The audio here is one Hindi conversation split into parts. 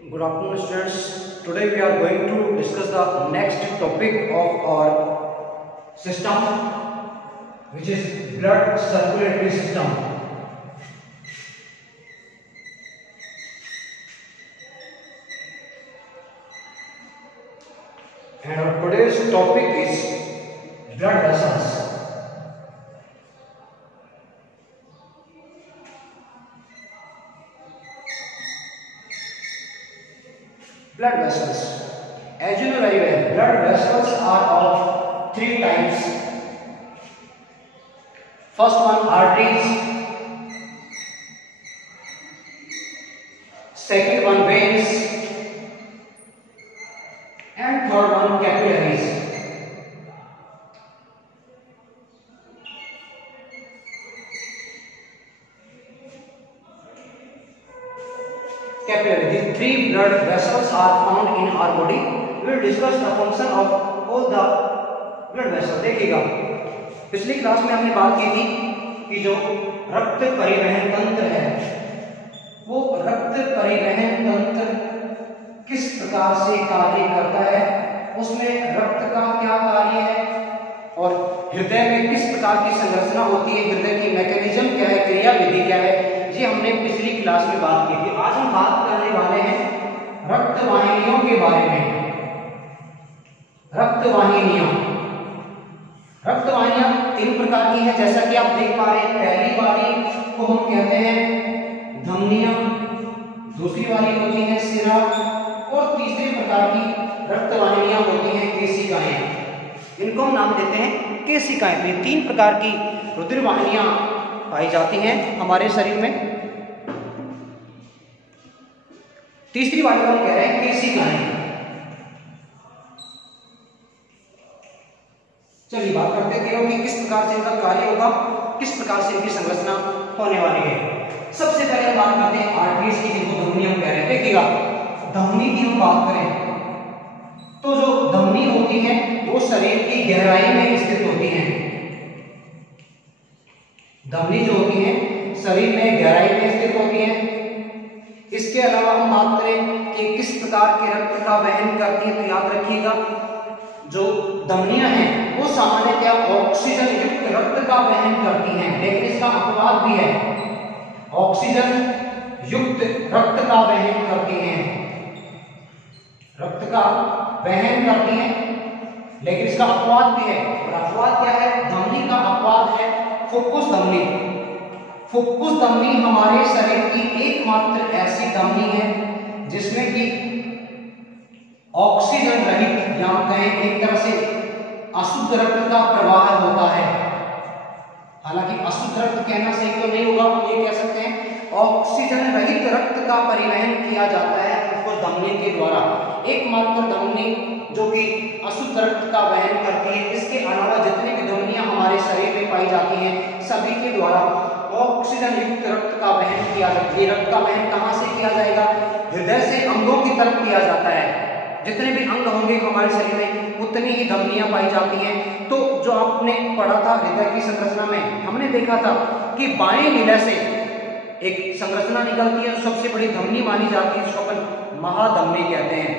Good afternoon, students. Today we are going to discuss the next topic of our system, which is blood circulatory system. And our today's topic is blood vessels. Blood vessels. As you know very well, blood vessels are of three types. First one, arteries. Second one, veins. And third one, capillaries. These three blood vessels are found in our body. We will discuss the function of all the blood vessels. देखिएगा, पिछली क्लास में हमने बात की थी कि जो रक्त परिवहन तंत्र है, वो रक्त परिवहन तंत्र किस प्रकार से कार्य करता है, उसमें रक्त का क्या कार्य है और हृदय में किस प्रकार की संरचना होती है, हृदय की मैकेनिज्म क्या है, क्रिया विधि क्या है, ये हमने पिछली क्लास में बात की थी। आज हम बात करने वाले हैं रक्त वाहिनियों के बारे में। रक्त वाहिनियां तीन प्रकार की हैं, जैसा कि आप देख पा रहे हैं। पहली वाली को हम कहते हैं धमनियां, दूसरी वाली होती है सिरा और तीसरे प्रकार की रक्त वाहिनियां होती हैं केशिकाएं। इनको हम नाम देते हैं केशिकाएं। तो ये तीन प्रकार की रुधिर वाहिनियां पाई जाती हैं हमारे शरीर में। तीसरी वाली को हम कह रहे हैं केशिकाएं। चलिए बात करते हैं कि किस प्रकार से इनका कार्य होगा, किस प्रकार से इनकी संरचना होने वाली है। सबसे पहले हम बात करते हैं आर्टरीज की, जिनको धमनी हम कह रहे हैं। देखिएगा, धमनी की हम बात करें तो जो धमनी होती है वो शरीर की गहराई में स्थित होती है। धमनी जो होती है शरीर में गहराई में स्थित होती है। इसके अलावा हम बात करें कि किस प्रकार के रक्त का वहन करती है, तो याद रखिएगा जो धमनियां हैं वो सामान्यतः ऑक्सीजन युक्त रक्त का वहन करती हैं, लेकिन इसका अपवाद भी है। ऑक्सीजन युक्त रक्त का वहन करती हैं, रक्त का वहन करती हैं, लेकिन इसका अपवाद भी है। और अपवाद क्या है? धमनी का अपवाद है फुफ्फुस धमनी। फुफ्फुस धमनी हमारे शरीर की एकमात्र ऐसी धमनी है जिसमें कि ऑक्सीजन रहित या कहें एक तरह से अशुद्ध रक्त का प्रवाह होता है। हालांकि अशुद्ध रक्त कहना सही तो नहीं होगा, ये कह सकते हैं ऑक्सीजन रहित रक्त का परिवहन किया जाता है फुफ्फुस धमनी के द्वारा। एकमात्र धमनी जो कि अशुद्ध रक्त का वहन करती है। इसके अलावा जितनी भी धमनियां हमारे शरीर में पाई जाती हैं सभी के द्वारा ऑक्सीजन युक्त रक्त का वहन किया जाता है। रक्त का वहन कहां से किया जाएगा? हृदय से अंगों की तरफ किया जाता है। जितने भी अंग होंगे हमारे शरीर में उतनी ही धमनियां पाई जाती हैं। तो जो आपने पढ़ा था हृदय की संरचना में, हमने देखा था कि बाएं हृदय से एक संरचना निकलती है, सबसे बड़ी धमनी मानी जाती है, जिसको अपन महाधमनी कहते हैं।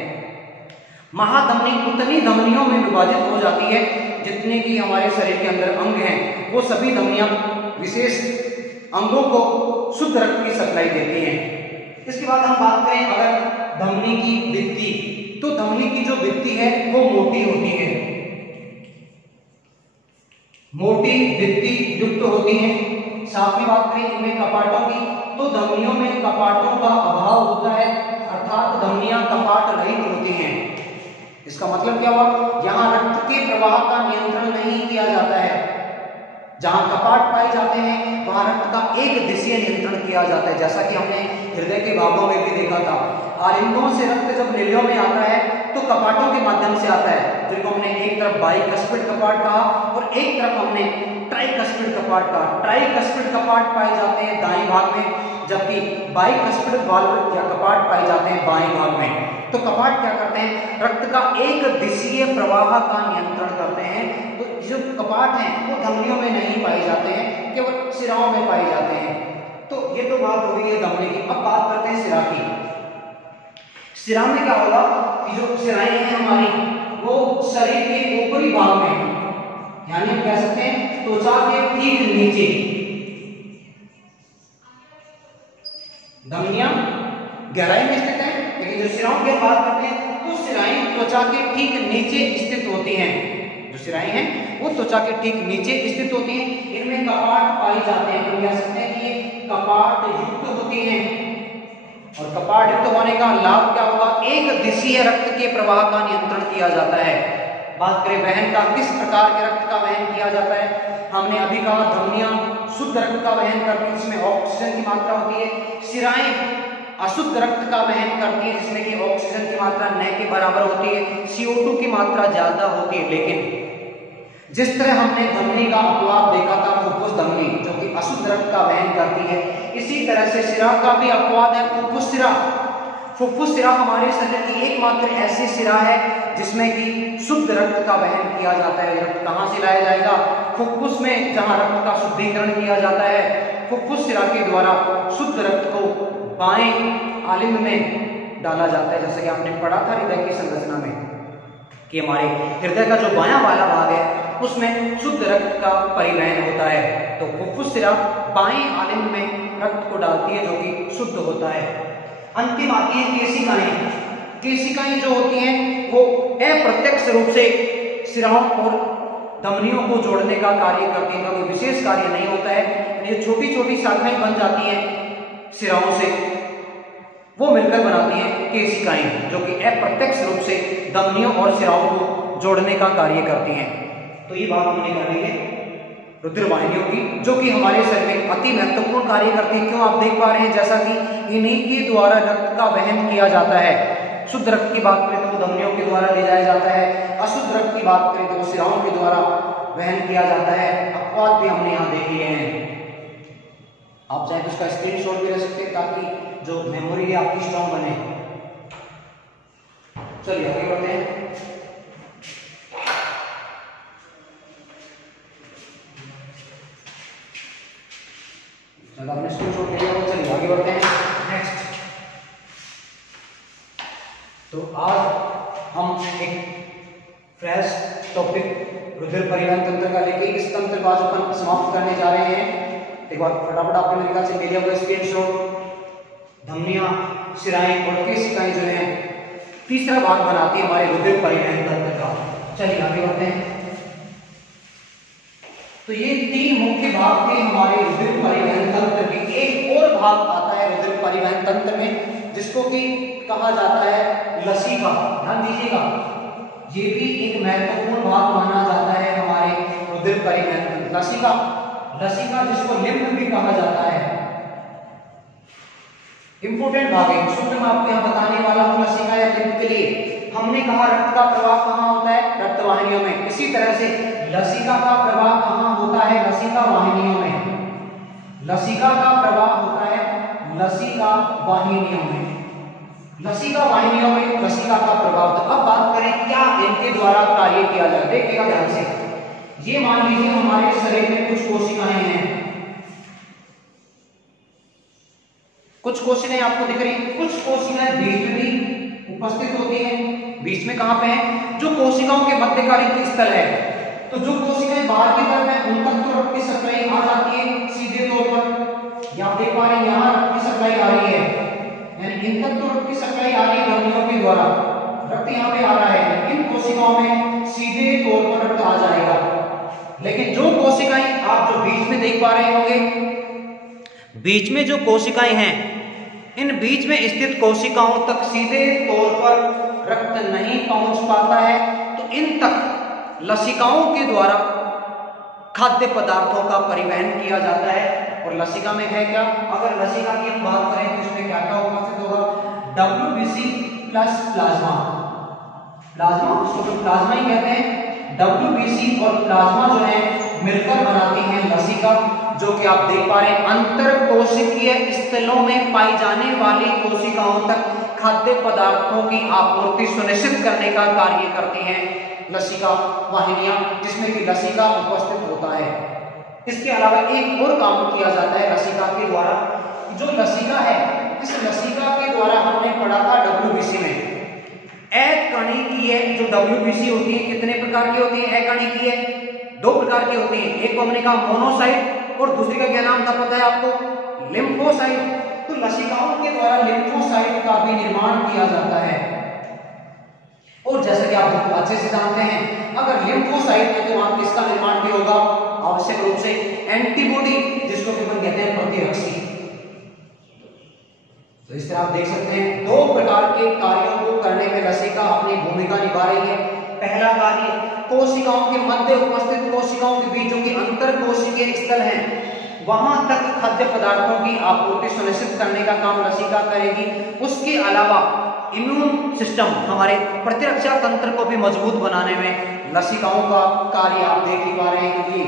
महाधमनी उतनी धमनियों में विभाजित हो जाती है जितने की हमारे शरीर के अंदर अंग हैं। वो सभी धमनियां विशेष अंगों को शुद्ध रक्त की सप्लाई देती हैं। इसके बाद हम बात करें अगर धमनी की भित्ति, तो धमनी की जो भित्ति है वो मोटी होती है, मोटी भित्ति युक्त होती है। साथ में बात करें इनमें कपाटों की, तो धमनियों में कपाटों का अभाव होता है, अर्थात धमनियां कपाट रहित होती हैं। इसका मतलब क्या हुआ? यहां रक्त के प्रवाह का नियंत्रण नहीं किया जाता है। जहां कपाट पाए जाते हैं वहां रक्त का एक दिशीय नियंत्रण किया जाता है, जैसा कि हमने हृदय के भागों में भी देखा था। आलिंगों से रक्त जब निलियों में आता है तो कपाटों के माध्यम से आता है, जिनको हमने एक तरफ बाइकस्पिड कपाट कहा और एक तरफ हमने ट्राइकस्पिड कपाट कहा। ट्राइकस्पिड कपाट पाए जाते हैं दाएं भाग में, जबकि बाइकस्पिड वाल्व या कपाट पाए जाते हैं बाएं भाग में। तो कपाट क्या करते हैं? रक्त का एक दिशीय प्रवाह का नियंत्रण करते हैं। तो जो कपाट हैं वो धमनियों में नहीं पाए जाते हैं, केवल सिराओं में पाए जाते हैं। तो ये तो बात हो गई है धमनी की। अब बात करते हैं सिरा की। शिरा में क्या होगा कि जो शिराएं हैं हमारी वो शरीर के ऊपरी भाग में, यानी हम कह सकते हैं त्वचा के ठीक नीचे, धमनियां गहराई में स्थित है, लेकिन जो शिराओं की बात करते हैं तो शिराएं त्वचा के ठीक नीचे स्थित होती हैं। जो शिराएं हैं वो त्वचा के ठीक नीचे स्थित होती हैं। इनमें कपाट पाए जाते हैं, हम कह सकते हैं कि ये कपाट युक्त होती हैं। और कपाट युक्त होने का लाभ क्या होगा, एक दिशीय रक्त के प्रवाह का नियंत्रण किया जाता है। बात करें वहन का, किस प्रकार के रक्त का वहन किया जाता है, हमने अभी कहा धमनियां शुद्ध रक्त का वहन करती है जिसमें ऑक्सीजन की मात्रा होती है, शिराएं अशुद्ध रक्त का वहन करती है जिसमें कि ऑक्सीजन की मात्रा न के बराबर होती है, CO2 की मात्रा ज्यादा होती है। लेकिन जिस तरह हमने धमनी का अपवाद देखा था, फुफ्फुस धमनी जो कि अशुद्ध रक्त का वहन करती है, इसी तरह से शिरा का भी अपवाद है फुफ्फुस शिरा। फुफ्फुस शिरा हमारे शरीर की एकमात्र ऐसी शिरा है जिसमें कि शुद्ध रक्त का वहन किया जाता है। रक्त कहाँ से लाया जाएगा, फुफ्फुस में, जहाँ रक्त का शुद्धिकरण किया जाता है। फुफ्फुस शिरा के द्वारा शुद्ध रक्त को बाएं आलिंग में डाला जाता है। जैसे कि आपने पढ़ा था हृदय की संरचना में कि हमारे हृदय का जो बायां वाला भाग है उसमें शुद्ध रक्त का परिवहन होता है। तो फुफ्फुस शिरा बाएं आलिंग में रक्त को डालती है जो कि शुद्ध होता है। अंतिम आती है केशिकाएं। केशिकाएं जो होती हैं वो अप्रत्यक्ष रूप से शिराओं और धमनियों को जोड़ने का कार्य करती हैं, क्योंकि विशेष कार्य नहीं होता है। ये छोटी छोटी शाखाएं बन जाती हैं शिराओं से, वो मिलकर बनाती हैं केशिकाएं, जो कि अप्रत्यक्ष रूप से धमनियों और शिराओं को जोड़ने का कार्य करती हैं। तो ये बात हमने कर ली है रुधिर वाहिनियों की, जो कि हमारे शरीर में अति महत्वपूर्ण कार्य करती है। क्यों, आप देख पा रहे हैं जैसा कि इन्हीं के द्वारा रक्त का वहन किया जाता है। शुद्ध रक्त की बात करें तो धमनियों के द्वारा ले जाया जाता है, अशुद्ध रक्त की बात करें तो शिराओं के द्वारा वहन किया जाता है। अपवाद भी हमने यहाँ देख लिए हैं। आप चाहे तो उसका स्क्रीनशॉट भी ले सकते हैं ताकि जो मेमोरी है आपकी स्ट्रॉन्ग बने। चलिए आगे बढ़ते हैं। चलो आपने स्क्रीनशॉट ले लिया, चलिए आगे बढ़ते हैं। नेक्स्ट, तो आज हम एक फ्रेश टॉपिक रुधिर परिवहन तंत्र का लेके इस तंत्र का अपन समाप्त करने जा रहे हैं। एक बार फटाफट आपने मेरे ख्याल से ले लिया होगा स्क्रीनशॉट। धमनियां, शिराएं और केशिकाएं जो हैं तीसरा भाग बनाती है हमारे रुधिर परिवहन तंत्र का। चलिए आगे बढ़ते हैं। तो ये तीन मुख्य भाग थे हमारे रुधिर परिवहन तंत्र के। एक और भाग आता है रुधिर परिवहन तंत्र में जिसको कि कहा जाता है लसिका। ध्यान दीजिएगा, ये भी एक महत्वपूर्ण भाग माना जाता है हमारे रुधिर परिवहन तंत्र। लसिका, लसिका जिसको लिम्फ भी कहा जाता है, इंपोर्टेंट भाग है। सूत्र में आपको यहाँ बताने वाला हूँ लसिका या लिम्फ के लिए। हमने कहा रक्त का प्रवाह कहाँ होता है, रक्त वाहिनियों में। इसी तरह से लसिका का प्रवाह कहाँ होता है, लसिका वाहिनियों में। लसिका का प्रवाह होता है लसिका वाहिनियों में। लसिका वाहिनियों में लसिका का प्रवाह होता है। अब बात करें क्या इनके द्वारा कार्य किया जाए, देखिएगा ध्यान से। ये मान लीजिए हमारे शरीर में कुछ कोशिकाएं हैं, कुछ कोशिकाएं आपको दिख रही, कुछ कोशिकाएं बीच में भी उपस्थित होती हैं। बीच में कहां पे है, जो कोशिकाओं के मध्यकालिक स्थल है। तो जो कोशिकाएं बाहर की तरफ है उन तक तो रक्त की सप्लाई आ जाती है सीधे तौर पर। यहाँ देख पा रहे हैं, यहाँ रक्त की सप्लाई आ रही है, यानी इन तक तो रक्त की सप्लाई आ रही है धमनियों के द्वारा। रक्त यहाँ पे आ रहा है, इन कोशिकाओं में सीधे तौर पर रक्त आ जाएगा। लेकिन जो कोशिकाएं आप जो बीच में देख पा रहे होंगे, बीच में जो कोशिकाएं हैं, इन बीच में स्थित कोशिकाओं तक सीधे तौर पर रक्त नहीं पहुंच पाता है। तो इन तक लसिकाओं के द्वारा खाद्य पदार्थों का परिवहन किया जाता है। और लसिका में है क्या, अगर लसिका की हम बात करें तो इसमें क्या क्या उपस्थित होगा, WBC प्लस प्लाज्मा। प्लाज्मा, उसको तो प्लाज्मा ही कहते हैं। WBC और प्लाज्मा जो है मिलकर बनाती हैं लसिका, जो कि आप देख पा रहे हैं अंतर कोशिकीय स्थलों में पाई जाने वाली कोशिकाओं तक खाद्य पदार्थों की आपूर्ति सुनिश्चित करने का कार्य करती हैं लसिका वाहिनियां, जिसमें कि लसिका उपस्थित होता है। इसके अलावा एक और काम किया जाता है लसिका के द्वारा। जो लसिका है, इस लसिका के द्वारा हमने पढ़ा था WBC में, नहीं की है जो WBC होती है कितने प्रकार की होती है, एक आने की है, 2 प्रकार की होती है। एक को हमने कहा मोनोसाइट और दूसरी का क्या नाम था पता है आपको, लिम्फोसाइट। तो लसिकाओं के द्वारा लिम्फोसाइट का भी निर्माण किया जाता है। और जैसा कि आप अच्छे से जानते हैं अगर लिम्फोसाइट है तो वहां किसका निर्माण भी होगा, आवश्यक रूप से एंटीबॉडी, जिसको कि हम कहते हैं प्रतिरक्षी। तो इस तरह आप देख सकते हैं 2 प्रकार के कार्यों को करने में लसिका अपनी भूमिका निभा रही है। पहला कार्य, कोशिकाओं के मध्य उपस्थित कोशिकाओं के बीच जो कि अंतर कोशिकीय स्थल है वहां तक खाद्य पदार्थों की आपूर्ति सुनिश्चित करने का काम लसिका करेगी। उसके अलावा इम्यून सिस्टम, हमारे प्रतिरक्षा तंत्र को भी मजबूत बनाने में लसिकाओं का कार्य आप देख ही पा रहे हैं, क्योंकि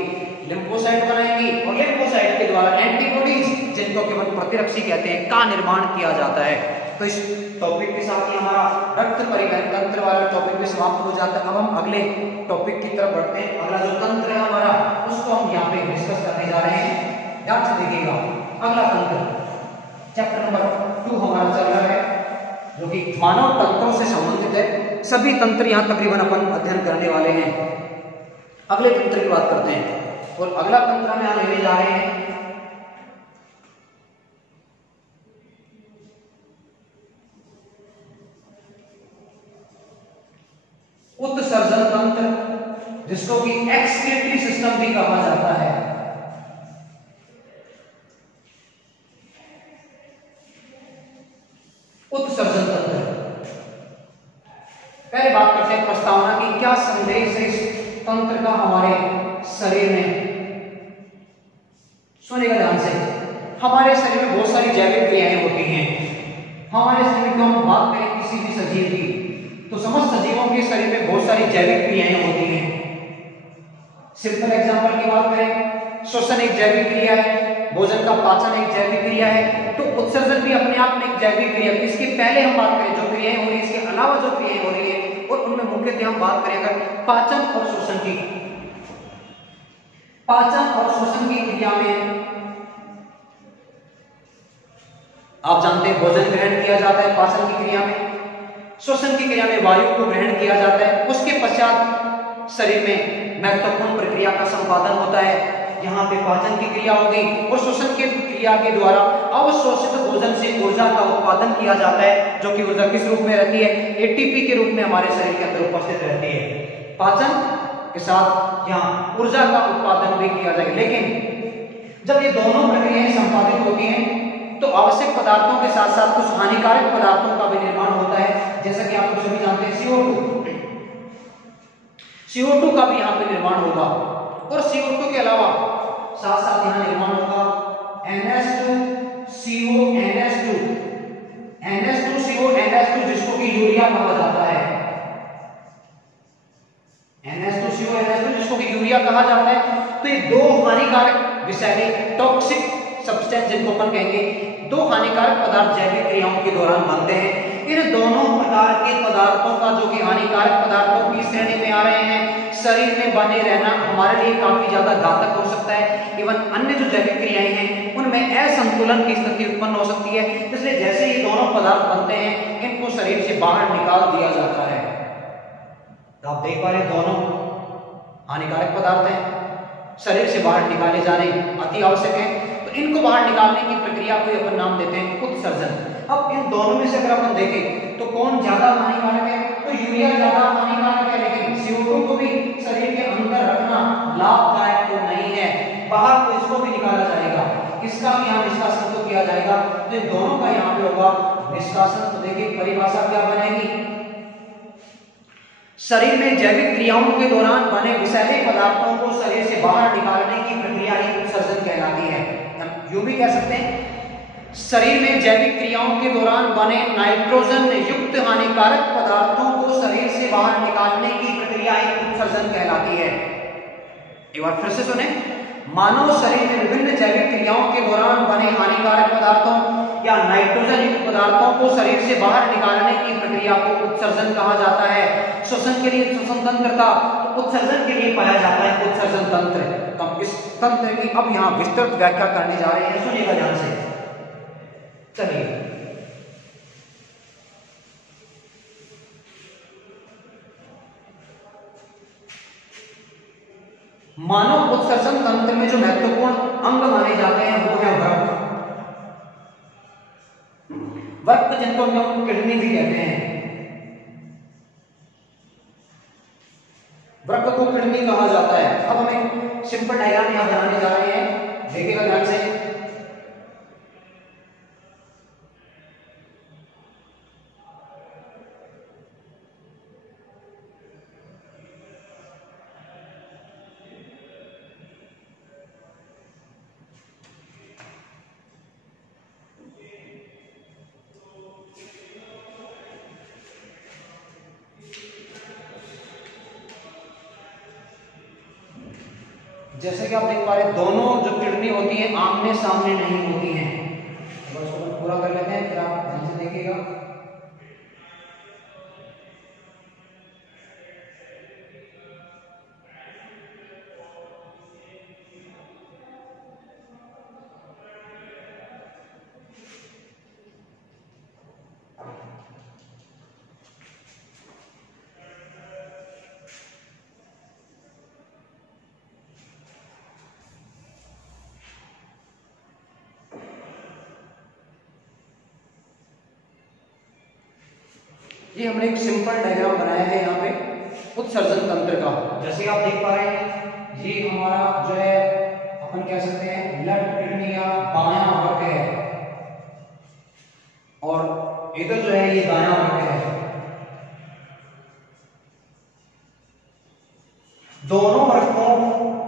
लिम्फोसाइट बनाएंगी और लिम्फोसाइट के द्वारा एंटीबॉडीज, जिनको केवल प्रतिरक्षी कहते हैं, का निर्माण किया जाता है। तो इस टॉपिक के साथ ही हमारा रक्त परिवहन तंत्र वाला टॉपिक भी समाप्त हो जाता है। अब हम अगले टॉपिक की तरफ बढ़ते हैं। अगला जो तंत्र है हमारा, उसको हम यहाँ पे डिस्कस करने जा रहे हैं। ध्यान से देखिएगा, अगला तंत्र चैप्टर नंबर 2 हमारा चल रहा है, जो कि मानव तंत्रों से संबंधित है। सभी तंत्र यहाँ तकरीबन अपन अध्ययन करने वाले हैं। अगले तंत्र की बात करते हैं और अगला तंत्र हम यहाँ लेने जा रहे हैं उत्सर्जन तंत्र, जिसको कि एक्सक्रीटरी सिस्टम भी कहा जाता है। उत्सर्जन तंत्र, पहले बात करते हैं प्रस्तावना की, क्या संदेश है इस तंत्र का हमारे शरीर में। सुनिएगा ध्यान से। हमारे शरीर में बहुत सारी जैविक क्रियाएं होती हैं। हमारे शरीर में हम बात करें किसी भी सजीव की, तो समस्त सजीवों के शरीर में बहुत सारी जैविक क्रियाएं होती हैं। सिंपल एग्जांपल की बात करें, श्वसन एक जैविक क्रिया है, भोजन का पाचन एक जैविक क्रिया है, तो उत्सर्जन भी अपने आप में एक जैविक क्रिया है। इसके पहले हम बात करें जो क्रियाएं हो रही है, इसके अलावा जो क्रियाएं हो रही है, और उनमें मुख्यतः हम बात करें अगर पाचन और श्वसन की, पाचन और श्वसन की क्रिया में आप जानते हैं भोजन ग्रहण किया जाता है पाचन की क्रिया में, श्वसन की क्रिया में वायु को ग्रहण किया जाता है, उसके पश्चात शरीर में महत्वपूर्ण प्रक्रिया का संपादन होता है। यहाँ पे पाचन की क्रिया होगी और श्वसन की क्रिया के द्वारा अवशोषित भोजन से ऊर्जा का उत्पादन किया जाता है, जो कि ऊर्जा किस रूप में रहती है, एटीपी के रूप में हमारे शरीर के अंदर उपस्थित रहती है। पाचन के साथ यहाँ ऊर्जा का उत्पादन भी किया जाएगा। लेकिन जब ये दोनों प्रक्रियाएं संपादित होती हैं तो आवश्यक पदार्थों के साथ साथ कुछ हानिकारक पदार्थों का भी निर्माण होता है, जैसा कि आप सभी जानते हैं CO2 का भी यहाँ पे निर्माण होगा। और CO2 के अलावा साथ साथ यहाँ निर्माण होगा NH2CO NH2CO जिसको कि यूरिया कहा जाता है। NH2CO NH2 जिसको कि यूरिया कहा जाता है। तो ये 2 हानिकारक विषैले टॉक्सिक सब्सटेंस, जिनको अपन कहेंगे 2 हानिकारक पदार्थ जैविक क्रियाओं के दौरान बनते हैं। इन दोनों प्रकार के पदार्थों का, जो कि हानिकारक पदार्थों की श्रेणी में आ रहे हैं, शरीर में बने रहना हमारे लिए काफी ज्यादा घातक हो सकता है। एवं अन्य जो जैविक क्रियाएं हैं उनमें असंतुलन की स्थिति उत्पन्न हो सकती है। इसलिए जैसे ये दोनों पदार्थ बनते हैं, इनको शरीर से बाहर निकाल दिया जाता है। तो आप देख पा रहे दोनों हानिकारक पदार्थ हैं, शरीर से बाहर निकाले जाने अति आवश्यक है। तो इनको बाहर निकालने की प्रक्रिया को अपन नाम देते हैं उत्सर्जन। अब इन दोनों में से अगर अपन देखें तो कौन ज्यादा हानिकारक है, तो यूरिया ज्यादा हानिकारक है, लेकिन CO2 को भी शरीर के अंदर रखना लाभदायक तो नहीं है। बाहर तो इसको भी निकाला जाएगा, इसका भी यहाँ निष्कासन तो किया जाएगा। तो इन दोनों का यहाँ पे होगा निष्कासन। तो देखिए परिभाषा क्या बनेगी, शरीर में जैविक क्रियाओं के दौरान बने विषैले पदार्थों को शरीर से बाहर निकालने की प्रक्रिया ही उत्सर्जन कहलाती है। हम यूं भी कह सकते हैं शरीर में जैविक क्रियाओं के दौरान बने नाइट्रोजन युक्त हानिकारक पदार्थों को शरीर से बाहर निकालने की प्रक्रिया ही उत्सर्जन कहलाती है। एक बार फिर से सुने, मानव शरीर में विभिन्न जैविक क्रियाओं के दौरान बने हानिकारक पदार्थों या नाइट्रोजन युक्त पदार्थों को शरीर से बाहर निकालने की प्रक्रिया को उत्सर्जन कहा जाता है। श्वसन के लिए श्वसन तंत्र का, तो उत्सर्जन के लिए पाया जाता है उत्सर्जन तंत्र। तो इस तंत्र की अब यहाँ विस्तृत व्याख्या करने जा रहे हैं, सुनिएगा ध्यान से। चलिए मानव उत्सर्जन तंत्र में जो महत्वपूर्ण अंग माने जाते हैं वो है वृक्क। वृक्क जिनको हम किडनी भी कहते हैं, वृक्क को किडनी कहा जाता है। अब हमें सिंपल डायग्राम यहां बनाने जा रहे हैं, देखिएगा ध्यान से। जैसे कि आप देख पा रहे हैं दोनों जो किडनी होती है आमने सामने नहीं होती हैं। तो इसको पूरा कर लेते हैं, फिर आप ध्यान से देखिएगा। ये हमने एक सिंपल डायग्राम बनाया है यहाँ पे उत्सर्जन तंत्र का। जैसे आप देख पा रहे हैं ये हमारा जो है अपन कह सकते हैं लेफ्ट किडनी या बायां वृक्क है, और इधर जो है ये दायां वृक्क है। दोनों वृक्कों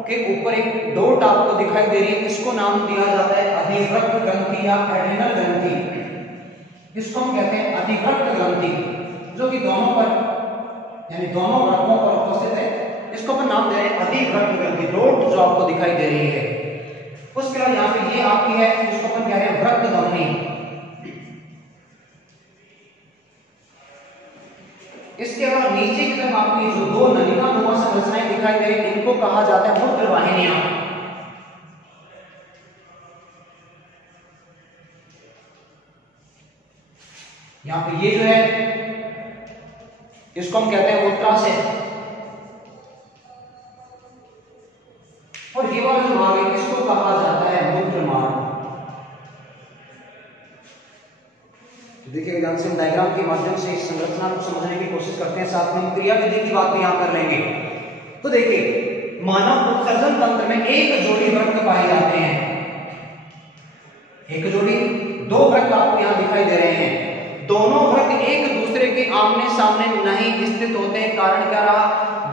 के ऊपर एक डोट आपको दिखाई दे रही है, इसको नाम दिया जाता है अधिवृक्क ग्रंथि या एड्रिनल ग्रंथि। इसको हम कहते हैं अधिवृक्क ग्रंथि, जो कि दोनों पर यानी दोनों वृक्कों पर उपस्थित है। इसको अपन नाम दे रहे हैं अधिवृक्क ग्रंथि, डोट जो आपको दिखाई दे रही है। उसके बाद यहाँ पे ये आपकी है, इसको अपन कह रहे हैं वृक्क धमनी। इसके अलावा नीचे की तरफ आपकी जो दो नलिका नुमा संरचनाएं दिखाई दे रही, इनको कहा जाता है मूत्र वाहिनियां। यहां पे ये जो है इसको हम कहते हैं मूत्राशय, और ये वाला जो भाग है इसको कहा जाता है मूत्रमार्ग। देखिए ध्यान से डायग्राम के माध्यम से इस संरचना को समझने की कोशिश करते हैं, साथ में क्रिया विधि की बात भी यहां कर लेंगे। तो देखिए मानव उत्सर्जन तंत्र में एक जोड़ी वृक्क पाए जाते हैं, एक जोड़ी, दो वृक्क आपको यहां दिखाई दे रहे हैं। दोनों वृक्क एक दूसरे के आमने सामने नहीं स्थित होते हैं। कारण क्या रहा,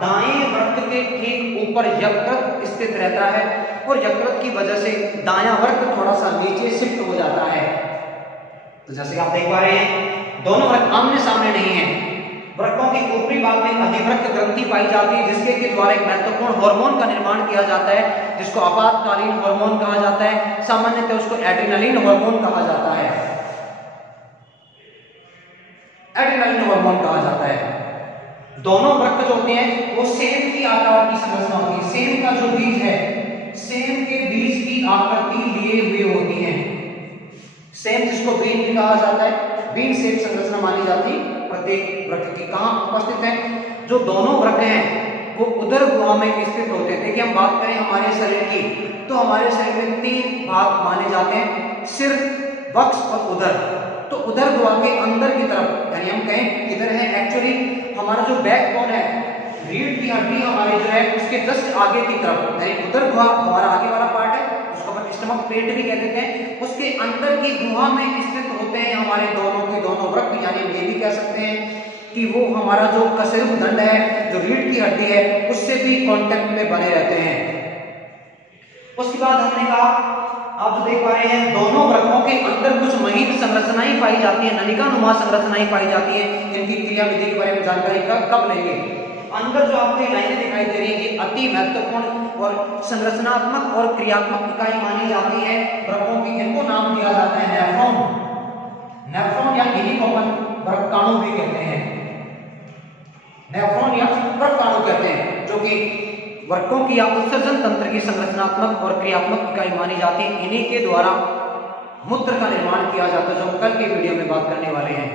दाएं वृक्क के ठीक ऊपर यकृत स्थित रहता है, और यकृत की वजह से दायां वृक्क थोड़ा सा नीचे शिफ्ट हो जाता है। तो जैसे आप देख पा रहे हैं दोनों वृक्क आमने सामने नहीं है। वृक्कों के ऊपरी भाग में अधिवृक्क ग्रंथि पाई जाती है, जिसके के द्वारा एक महत्वपूर्ण हार्मोन का निर्माण किया जाता है, जिसको आपातकालीन हार्मोन कहा जाता है। सामान्यतः उसको एड्रिनलिन हार्मोन कहा जाता है, एड्रिनलिन हार्मोन कहा जाता है। दोनों वृक्क जो होते हैं वो सेम की आकार की संरचना होती है। सेम का जो बीज है, सेम के बीज की आकृति लिए हुए होती है। सेम जिसको बीन भी कहा जाता है, बीन सेप संरचना मानी जाती प्रत्येक वृक्क की। कहां उपस्थित है, जो दोनों वृक्क हैं वो उदर गुहा में स्थित होते हैं। देखिए हम बात करें हमारे शरीर की, तो हमारे शरीर में 3 भाग माने जाते हैं, सिर, वक्ष और उदर। तो उदर गुहा के अंदर की तरफ, यानी हम कहें किधर है, एक्चुअली हमारा जो बैकबोन है, रीढ़ की हड्डी हमारे जो है उसके जस्ट आगे की तरफ, यानी उदर गुहा हमारा आगे वाला पार्ट है, उसको अपन स्टमक पेट भी कह देते हैं। उसके अंदर की गुहा में स्थित होते हैं हमारे दोनों के दोनों वृक्क। यानी हम ये भी कह सकते हैं कि वो हमारा जो कशेरुकदंड है, जो रीढ़ की हड्डी है, उससे भी कांटेक्ट में बने रहते हैं। उसके बाद हमने कहा, आप जो देख पा रहे हैं दोनों वृक्कों के अंदर कुछ महीन संरचनाएं पाई जाती है, नलिका नुमा संरचनाएं पाई जाती है। इनकी क्रिया विधि के बारे में जानकारी कब लेंगे। अंदर जो आपको ये लाइनें दिखाई दे रही है, ये अति महत्वपूर्ण और संरचनात्मक और क्रियात्मक इकाई मानी जाती है वृक्कों की। इनको नाम दिया जाता है नेफ्रॉन। नेफ्रॉन या इन्हीं को अपन वृक्काणु भी कहते हैं, नेफ्रॉन या वृक्काणु कहते हैं, जो कि वृक्कों की या उत्सर्जन तंत्र की संरचनात्मक और क्रियात्मक इकाई मानी जाती है। इन्हीं के द्वारा मूत्र का निर्माण किया जाता है, जो हम कल के वीडियो में बात करने वाले हैं।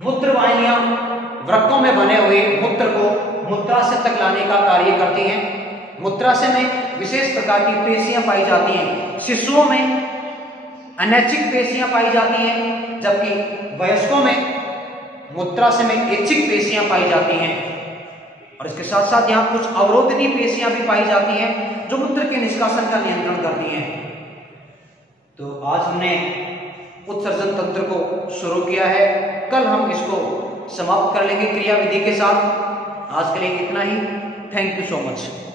मूत्र वाहिनियां वृक्कों में बने हुए मूत्र को मूत्राशय तक लाने का कार्य करती हैं। मूत्राशय में विशेष प्रकार की पेशियां पाई जाती हैं। शिशुओं में अनैच्छिक पेशियां पाई जाती हैं, जबकि वयस्कों में मूत्राशय में ऐच्छिक पेशियां पाई जाती हैं। और इसके साथ साथ यहाँ कुछ अवरोधनी पेशियां भी पाई जाती हैं जो मूत्र के निष्कासन का नियंत्रण करती हैं। तो आज हमने उत्सर्जन तंत्र को शुरू किया है, कल हम इसको समाप्त कर लेंगे क्रिया विधि के साथ। आज के लिए इतना ही। Thank you so much.